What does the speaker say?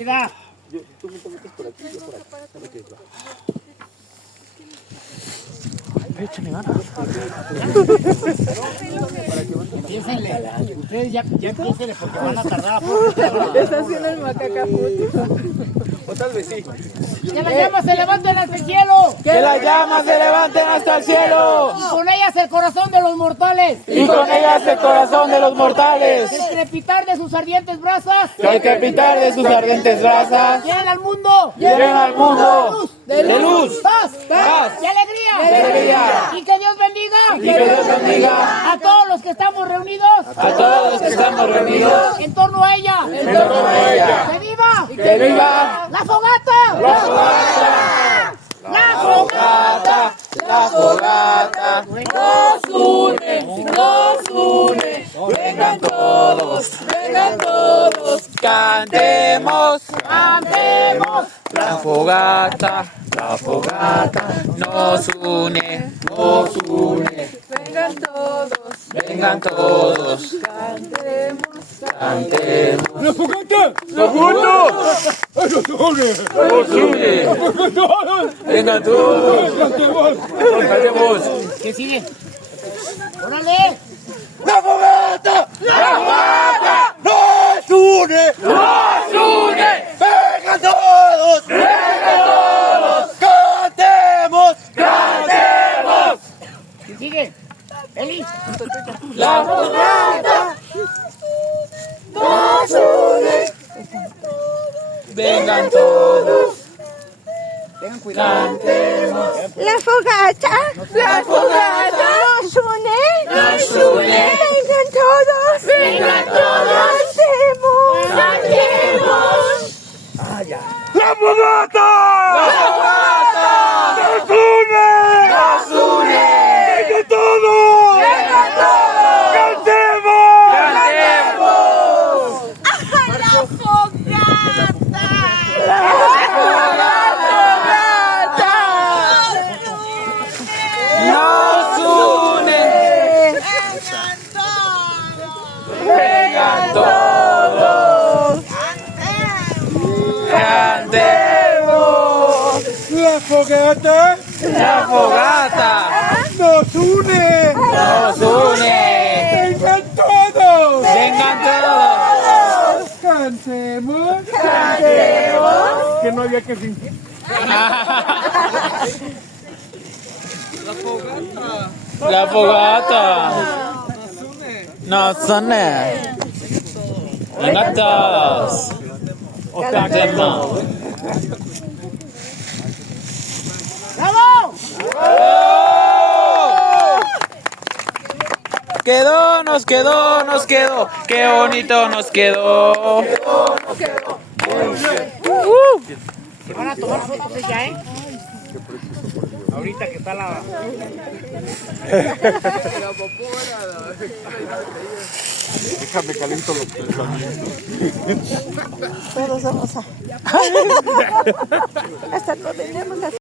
Mira. Tú me metes por aquí, yo por acá. Okay, Échale ganas. Piénsenle. Ustedes ya piénsenle porque van a tardar. Está haciendo el macacafuti. O tal vez sí. Que las llamas se levanten hasta el cielo. Que las llamas se levanten hasta el cielo. Y con ellas el corazón de los mortales. Y con ellas el corazón de los mortales. El crepitar de sus ardientes brasas. Que al crepitar de sus ardientes razas Llenen al mundo. lleven al mundo de luz, Paz. paz Y alegría. y alegría. Y que Dios bendiga. Y que Dios bendiga A todos los que estamos reunidos. a todos los que estamos reunidos En torno a ella. en torno a ella. ¡Que viva! ¡Que viva ¡La fogata! la fogata! ¡La fogata! La fogata nos une, vengan todos, cantemos, ¡Cantemos! la fogata nos une, Vengan todos, vengan todos, cantemos. cantemos. ¡La fogata! ¡La fogata ¡Nos une! nos une, vengan todos, cantemos. ¿Qué sigue? ¡Órale! ¡La fogata! nos une, vengan todos, cantemos, ¿Qué sigue? ¡Eli! la fogata nos une, vengan todos, Tengan cuidado. cantemos. La fogata nos une, vengan todos, cantemos. ¡La fogata! ¡Nos une! ¡Venga todos! ¡Cantemos! La fogata. Nos une, vengan todos, cantemos. ¡La fogata! La fogata ¡Nos une! nos une, ¡Vengan todos! vengan todos. ¡Cantemos! Que no había que fingir. La fogata nos une, vengan todos, cantemos. ¡Bravo! Nos quedó, qué bonito nos quedó. Se van a tomar fotos ya, ¿eh? Ahorita que está la... Déjame caliento los pensamientos. Todos vamos a... Hasta lo tenemos.